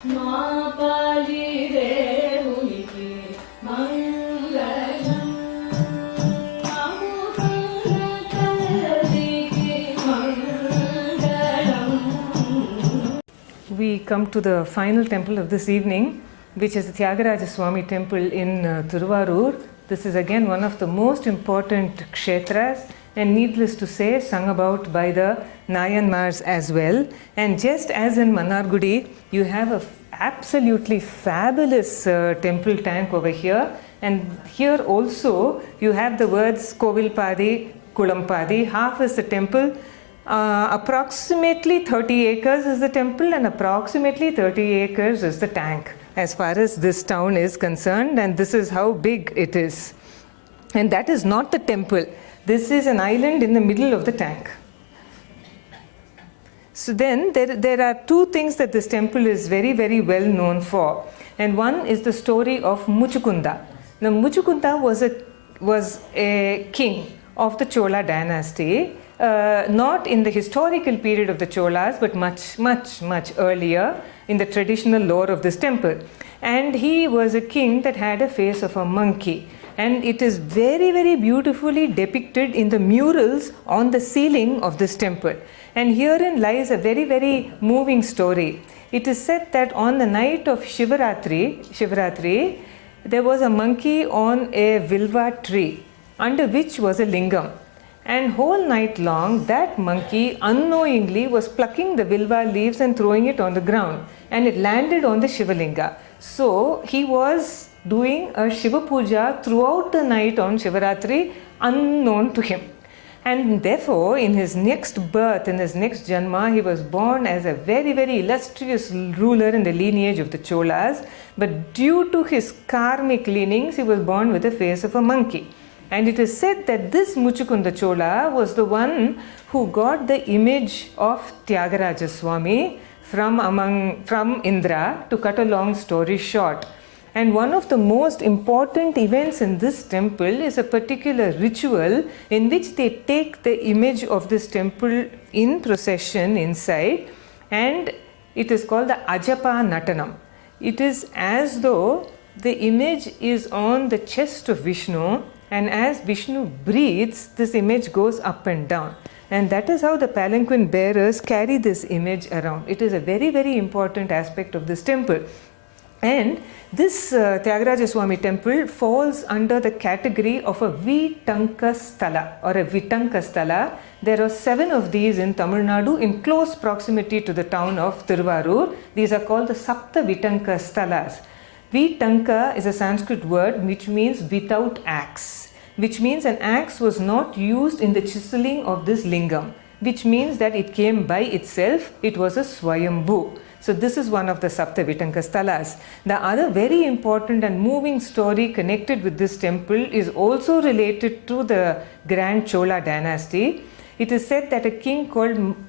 We come to the final temple of this evening, which is the Thyagaraja Swami temple in Thiruvarur. This is again one of the most important Kshetras, and needless to say, sung about by the Nayanmars as well. And just as in Mannargudi, you have an absolutely fabulous temple tank over here. And here also, you have the words Kovilpadi, Kulampadi. Half is the temple. Approximately 30 acres is the temple, and approximately 30 acres is the tank as far as this town is concerned, and this is how big it is. And that is not the temple. This is an island in the middle of the tank. So then there are two things that this temple is very, very well known for. And one is the story of Muchukunda. Now Muchukunda was a king of the Chola dynasty. Not in the historical period of the Cholas, but much earlier in the traditional lore of this temple. And he was a king that had a face of a monkey. And it is very, very beautifully depicted in the murals on the ceiling of this temple. And herein lies a very, very moving story. It is said that on the night of Shivaratri, there was a monkey on a vilva tree, under which was a lingam. And whole night long, that monkey unknowingly was plucking the vilva leaves and throwing it on the ground. And it landed on the Shivalinga. So he was doing a Shiva Puja throughout the night on Shivaratri, unknown to him. And therefore, in his next birth, in his next Janma, he was born as a very, very illustrious ruler in the lineage of the Cholas. But due to his karmic leanings, he was born with the face of a monkey. And it is said that this Muchukunda Chola was the one who got the image of Thyagaraja Swami from Indra, to cut a long story short. And one of the most important events in this temple is a particular ritual in which they take the image of this temple in procession inside, and it is called the Ajapa Natanam. It is as though the image is on the chest of Vishnu, and as Vishnu breathes, this image goes up and down. And that is how the palanquin bearers carry this image around. It is a very, very important aspect of this temple. And this Thyagaraja Swami temple falls under the category of a Vitanka Sthala or a Vitanka Sthala. There are 7 of these in Tamil Nadu in close proximity to the town of Thiruvarur. These are called the Sapta Vitanka Sthalas. Vitanka is a Sanskrit word which means without axe, which means an axe was not used in the chiseling of this lingam, which means that it came by itself, it was a Swayambhu. So this is one of the Sapta Vitanka Sthalas. The other very important and moving story connected with this temple is also related to the Grand Chola dynasty. It is said that a king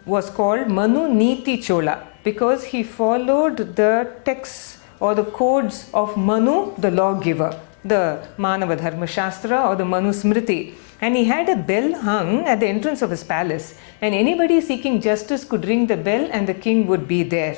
was called Manu Niti Chola because he followed the texts or the codes of Manu, the lawgiver, the Manava Dharma Shastra or the Manu Smriti. And he had a bell hung at the entrance of his palace, and anybody seeking justice could ring the bell and the king would be there.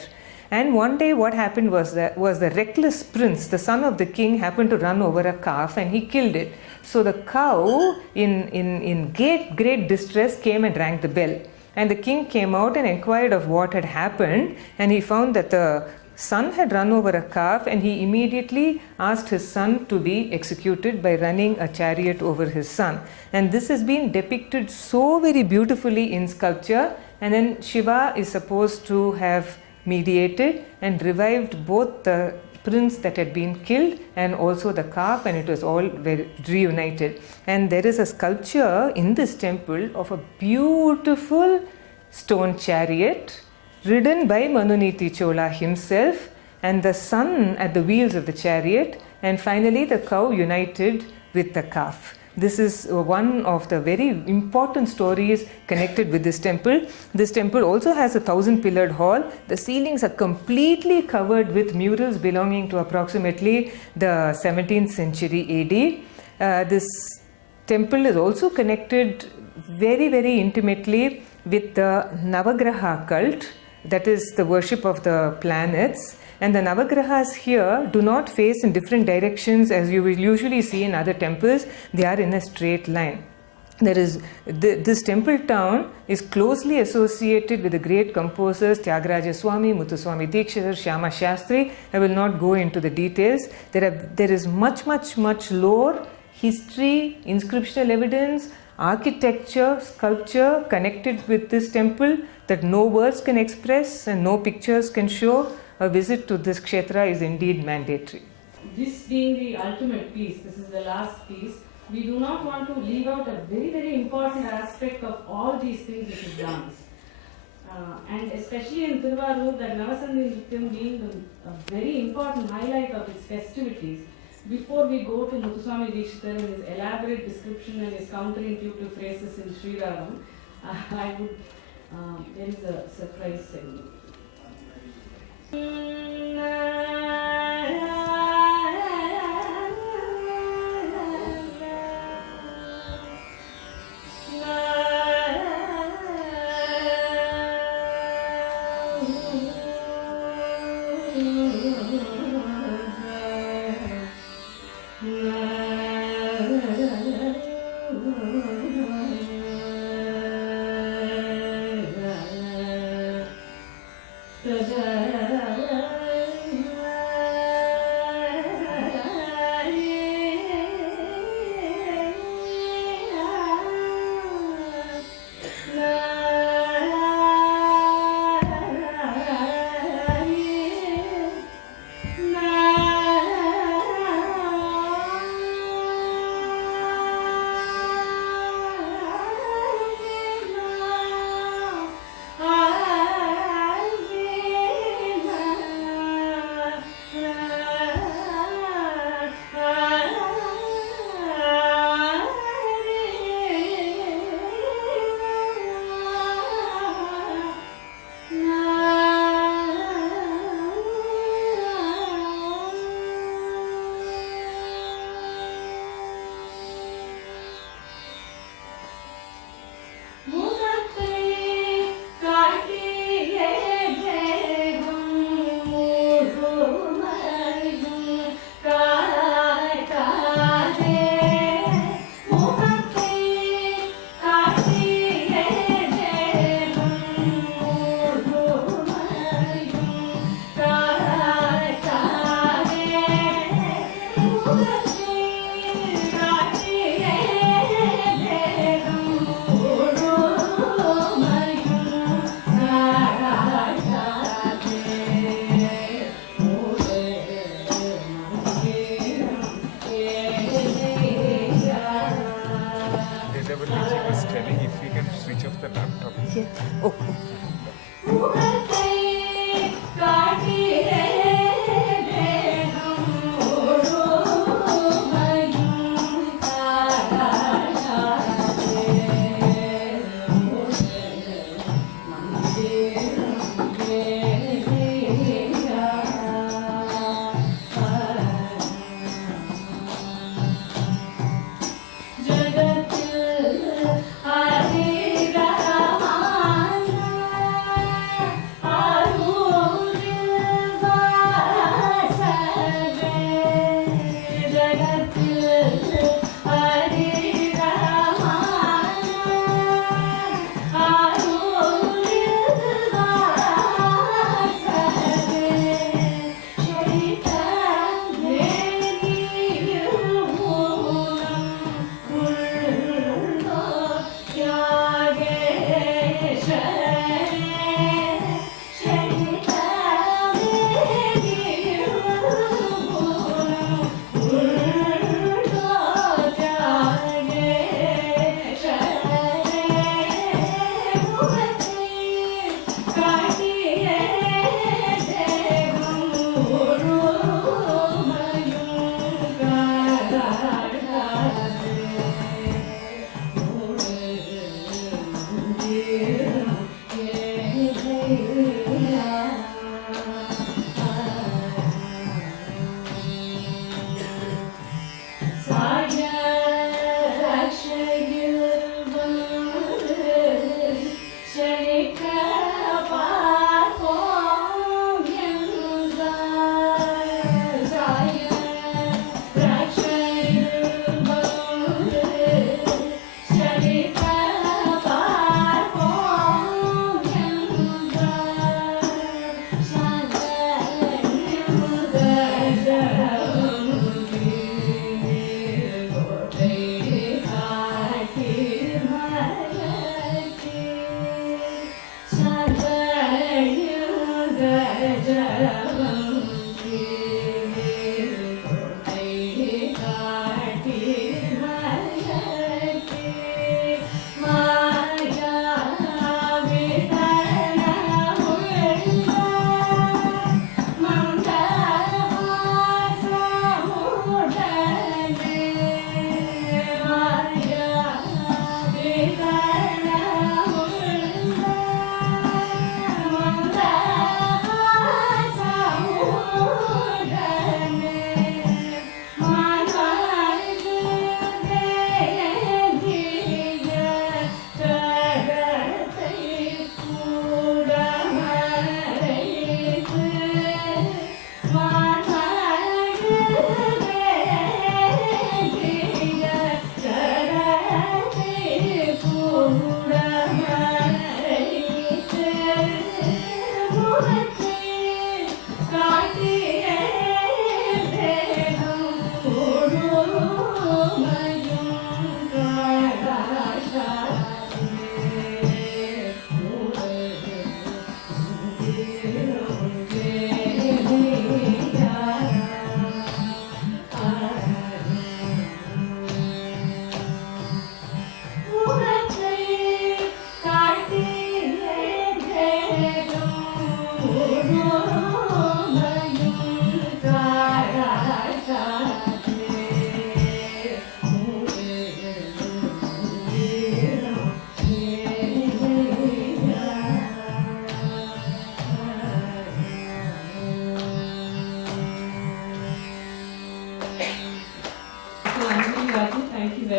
And one day what happened was the reckless prince, the son of the king, happened to run over a calf and he killed it. So the cow in great distress came and rang the bell. And the king came out and inquired of what had happened, and he found that the son had run over a calf, and he immediately asked his son to be executed by running a chariot over his son. And this has been depicted so very beautifully in sculpture, and then Shiva is supposed to have mediated and revived both the prince that had been killed and also the calf, and it was all reunited. And there is a sculpture in this temple of a beautiful stone chariot ridden by Manuniti Chola himself, and the son at the wheels of the chariot, and finally the cow united with the calf. This is one of the very important stories connected with this temple. This temple also has a 1,000-pillared hall. The ceilings are completely covered with murals belonging to approximately the 17th century AD. This temple is also connected very, very intimately with the Navagraha cult, that is the worship of the planets. And the Navagrahas here do not face in different directions as you will usually see in other temples. They are in a straight line. This temple town is closely associated with the great composers Thyagaraja Swami, Muthuswami Dikshidhar, Shyama Shastri. I will not go into the details. There is much lore, history, inscriptional evidence, architecture, sculpture connected with this temple that no words can express and no pictures can show. A visit to this Kshetra is indeed mandatory. This being the ultimate piece, this is the last piece, we do not want to leave out a very important aspect of all these things, which is dance. And especially in Thiruvarur, that Navasandhi Nrityam being a very important highlight of its festivities. Before we go to Muthuswami Dikshidhar and his elaborate description and his counterintuitive phrases in Sri Ragam, there is a surprise segment.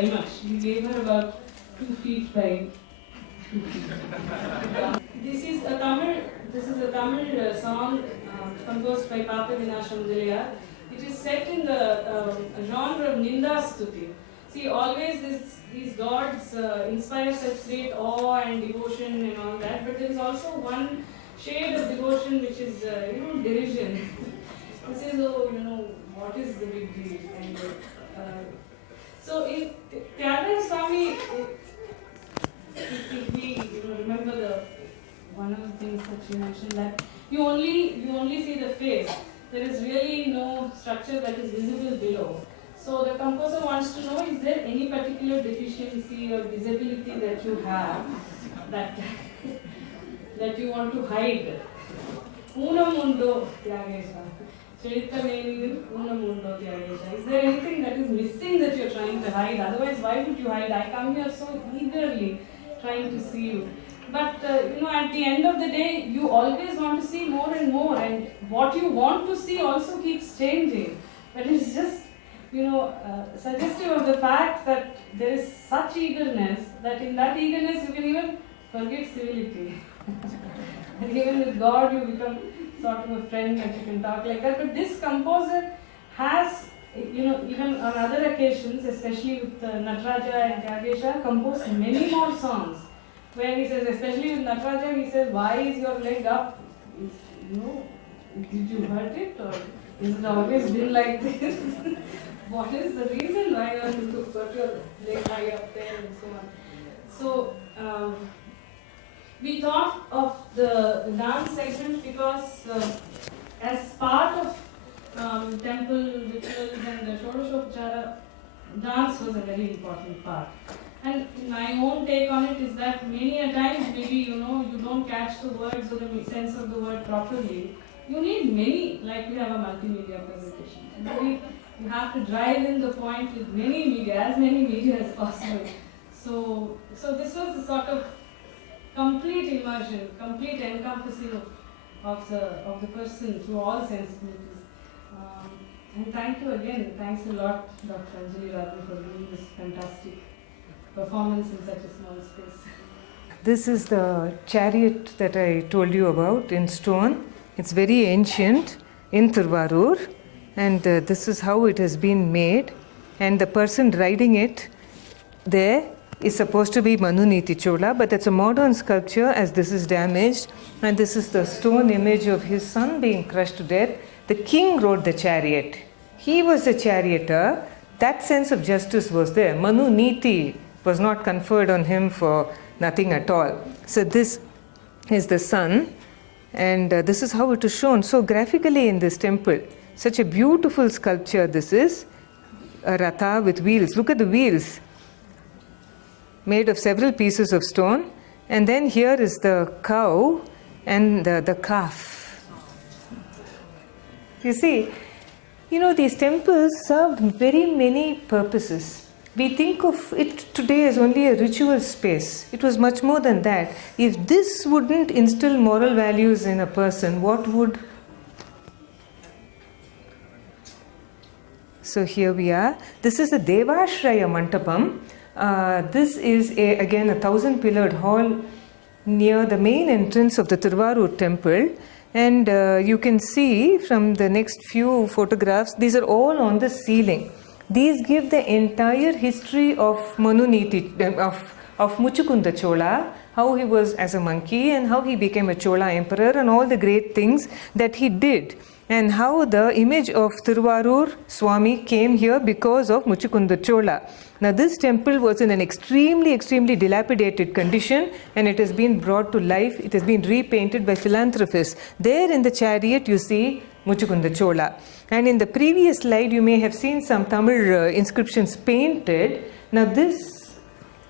very much. We gave her about 2 feet by 2 feet. This is a Tamil song composed by Papa Vinashamdilya. It is set in the genre of Ninda Stuti. See, always these gods inspire such great awe and devotion and all that, but there is also one shade of devotion which is, derision. This is, what is the big deal? And, so, in Thyagaraja Swami, if we remember one of the things that she mentioned, that you only see the face. There is really no structure that is visible below. So the composer wants to know, is there any particular deficiency or disability that you have that you want to hide? Unamundo Thyagaraja. Unamundo Thyagaraja. Is there anything that is missing that you're trying to hide? Otherwise, why would you hide? I come here so eagerly trying to see you. But at the end of the day, you always want to see more and more, and what you want to see also keeps changing. But it's just suggestive of the fact that there is such eagerness that in that eagerness you can even forget civility. And even with God, you become sort of a friend that you can talk like that. But this composer has, even on other occasions, especially with Nataraja and Thyagaraja, composed many more songs. Where he says, especially with Nataraja, he says, why is your leg up? Did you hurt it, or is it always been like this? What is the reason why you have to put your leg high up there and so on? So, we thought of the dance segment because as part of temple rituals and the Shodashopachara, dance was a very important part. And my own take on it is that many a times maybe you don't catch the words or the sense of the word properly. You need many, like we have a multimedia presentation. And you have to drive in the point with as many media as possible. So this was the sort of complete immersion, complete encompassing of the person through all sensibilities. And thanks a lot, Dr. Anjali Raju, for doing this fantastic performance in such a small space. This is the chariot that I told you about in stone. It's very ancient in Thiruvarur, and this is how it has been made. And the person riding it there is supposed to be Manuniti Chola, but it's a modern sculpture as this is damaged. And this is the stone image of his son being crushed to death. The king rode the chariot. He was the charioteer. That sense of justice was there. Manuniti was not conferred on him for nothing at all. So this is the sun, and this is how it is shown. So graphically in this temple, such a beautiful sculpture this is, a ratha with wheels. Look at the wheels, made of several pieces of stone. And then here is the cow and the calf. You see, these temples served very many purposes. We think of it today as only a ritual space. It was much more than that. If this wouldn't instill moral values in a person, what would? So here we are. This is the Devashraya Mantapam. This is again a 1,000-pillared hall near the main entrance of the Thiruvarur temple. And you can see from the next few photographs, these are all on the ceiling. These give the entire history of Manuniti, of Muchukunda Chola, how he was as a monkey and how he became a Chola emperor and all the great things that he did, and how the image of Thiruvarur Swami came here because of Muchukunda Chola. Now this temple was in an extremely dilapidated condition, and it has been brought to life. It has been repainted by philanthropists. There in the chariot you see Muchukunda Chola. And in the previous slide, you may have seen some Tamil inscriptions painted. Now this,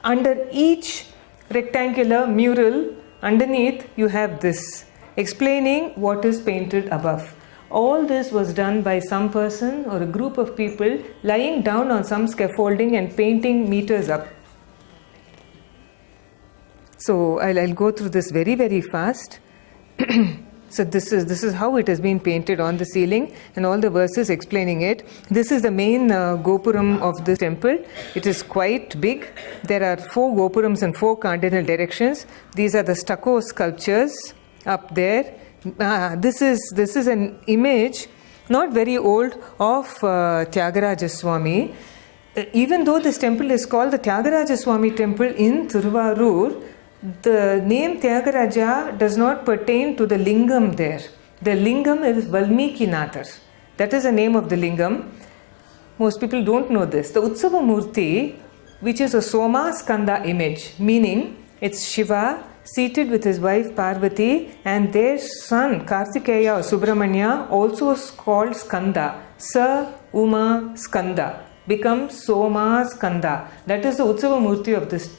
under each rectangular mural, underneath you have this, explaining what is painted above. All this was done by some person or a group of people lying down on some scaffolding and painting meters up. So I'll go through this very fast. So this is how it has been painted on the ceiling, and all the verses explaining it. This is the main gopuram of the temple. It is quite big. There are 4 gopurams in 4 cardinal directions. These are the stucco sculptures up there. This is an image, not very old, of Thyagaraja Swami. Even though this temple is called the Thyagaraja Swami temple in Thiruvarur, the name Thyagaraja does not pertain to the lingam there. The lingam is Valmiki Nathar. That is the name of the lingam. Most people don't know this. The Utsava Murti, which is a Soma Skanda image, meaning it's Shiva seated with his wife Parvati and their son Kartikeya or Subramanya, also called Skanda. Sa Uma Skanda becomes Soma Skanda. That is the Utsava Murti of this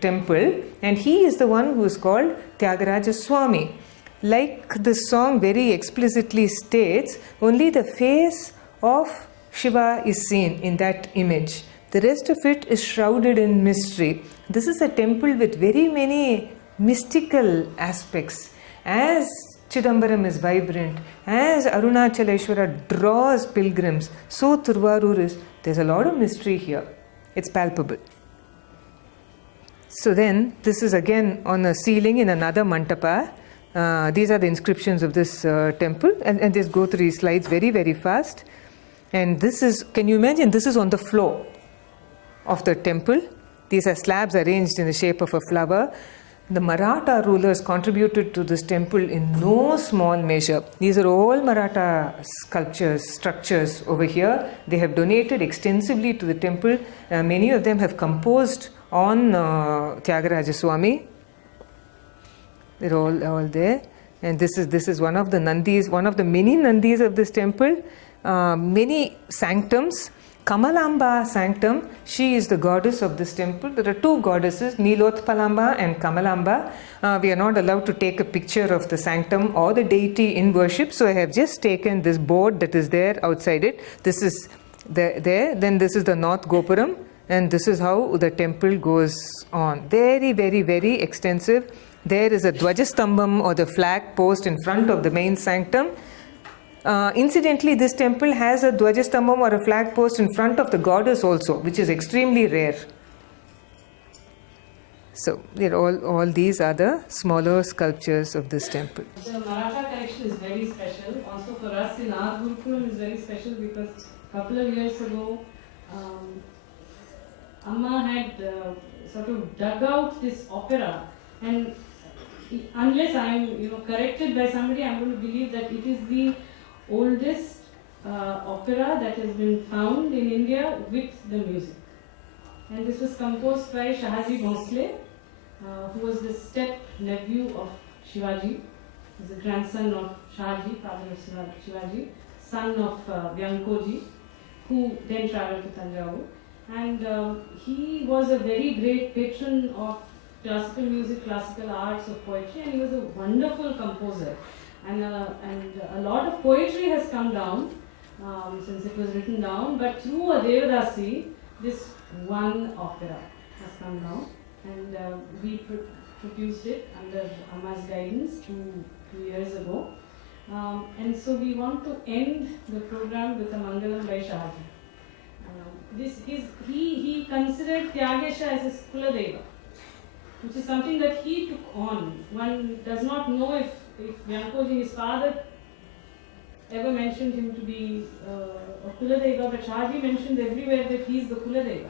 temple, and he is the one who is called Thyagaraja Swami. Like the song very explicitly states, only the face of Shiva is seen in that image. The rest of it is shrouded in mystery. This is a temple with very many mystical aspects. As Chidambaram is vibrant, as Arunachaleshwara draws pilgrims, so Thiruvarur is. There's a lot of mystery here. It's palpable. So then, this is again on a ceiling in another mantapa. These are the inscriptions of this temple, and just go through these slides very, very fast. And this is, can you imagine, this is on the floor of the temple. These are slabs arranged in the shape of a flower. The Maratha rulers contributed to this temple in no small measure. These are all Maratha sculptures, structures over here. They have donated extensively to the temple. Many of them have composed on Thyagaraja Swami. They're all there. And this is one of the Nandis, one of the many Nandis of this temple. Many sanctums. Kamalamba sanctum, she is the goddess of this temple. There are 2 goddesses, Nilotpalamba and Kamalamba. We are not allowed to take a picture of the sanctum or the deity in worship, so I have just taken this board that is there outside it. This is there. Then this is the North Gopuram, and this is how the temple goes on. Very, very, very extensive. There is a Dvajastambam or the flag post in front of the main sanctum. Incidentally, this temple has a Dvajastambam or a flag post in front of the goddess also, which is extremely rare. So, all these are the smaller sculptures of this temple. The Maratha collection is very special. Also for us in our Gurukulam is very special because a couple of years ago, Amma had sort of dug out this opera, and unless I am corrected by somebody, I am going to believe that it is the oldest opera that has been found in India with the music. And this was composed by Shahaji Bhosle, who was the step nephew of Shivaji. He is the grandson of Shahaji, father of Shivaji, son of Vyankoji, who then travelled to Tanjavur. And he was a very great patron of classical music, classical arts, of poetry, and he was a wonderful composer. And a lot of poetry has come down since it was written down, but through a Devadasi, this one opera has come down, and we produced it under Amma's guidance two years ago. And so we want to end the program with a Mangalam by Shahaji. He considered Tyagesha as his Kuladeva, which is something that he took on. One does not know if Vyankoji, his father, ever mentioned him to be a Kuladeva, but Shahaji mentions everywhere that he is the Kuladeva.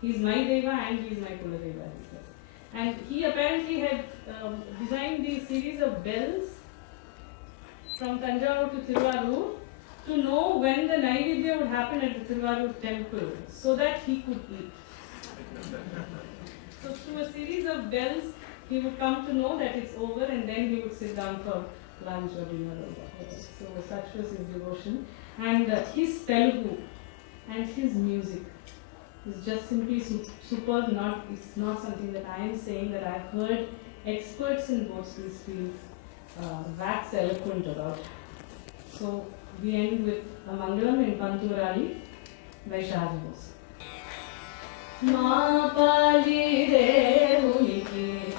He is my Deva and he is my Kuladeva, he says. And he apparently had designed these series of bells from Tanjavur to Thiruvarur to know when the Naivedya would happen at the Thiruvarur temple so that he could eat. So through a series of bells, he would come to know that it's over, and then he would sit down for lunch or dinner or whatever. So such was his devotion. And his Telugu and his music is just simply superb. It's not something that I am saying, that I've heard experts in both these fields wax eloquent about. So we end with a Mangalam in Panturali by Shahaji Bose. Ma pali devuniki